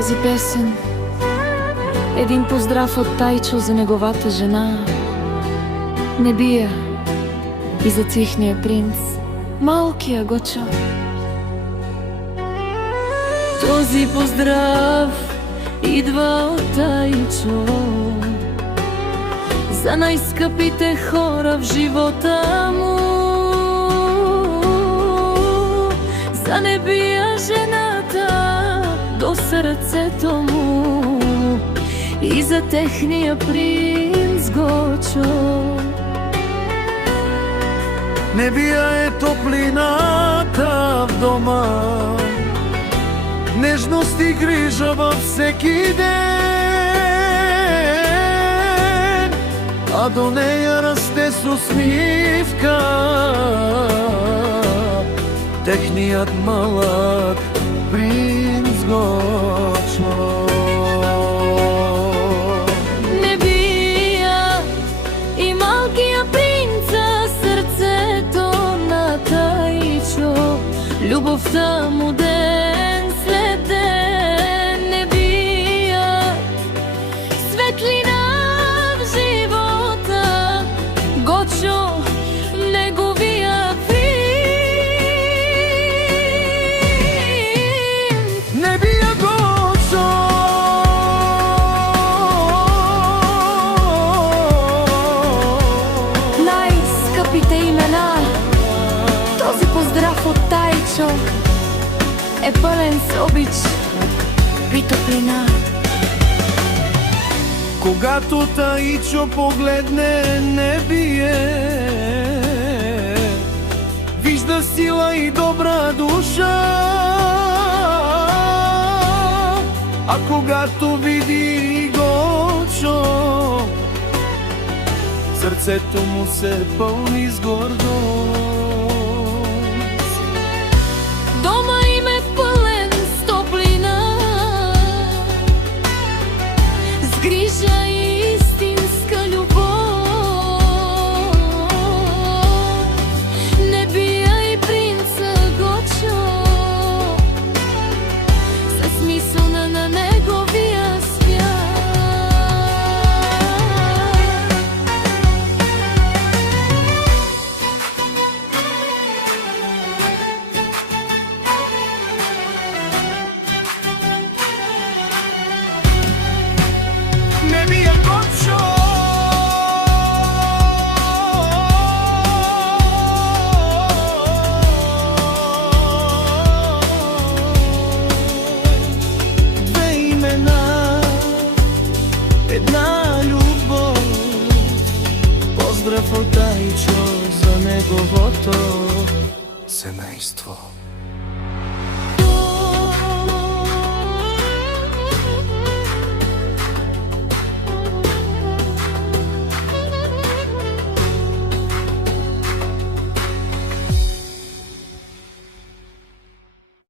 Тази песен, един поздрав от Тайчо за неговата жена, не бия и за тихния принц, малкия Гочо. Този поздрав идва от Тайчо за най-скъпите хора в живота му, за не бия жената до сърцето му и за техния принц Гочо. Не бия е топлината в дома, нежност и грижа във всеки ден, а до нея расте с усмивка техният малък принц Гочо. Не бия и малкия принца сърцето на Тайчо, любовта му ден след ден. Не бия светлина в живота Гочо, неговия принц. Не бия Гочо, най-скъпите имена, този поздрав от Тайчо е пълен с обич и топлина. когато Тайчо погледне, не бие, вижда сила и добра душа, а когато види Гочо, сърцето му се пълни с гордост. Дома им е пълен с топлина, с грижа и истинска любов. Не бия и принца Гочо с мисъла на неговия свят. Не бия Гочо, две имена, една любов. Поздрав от Тайчо за неговото семейство.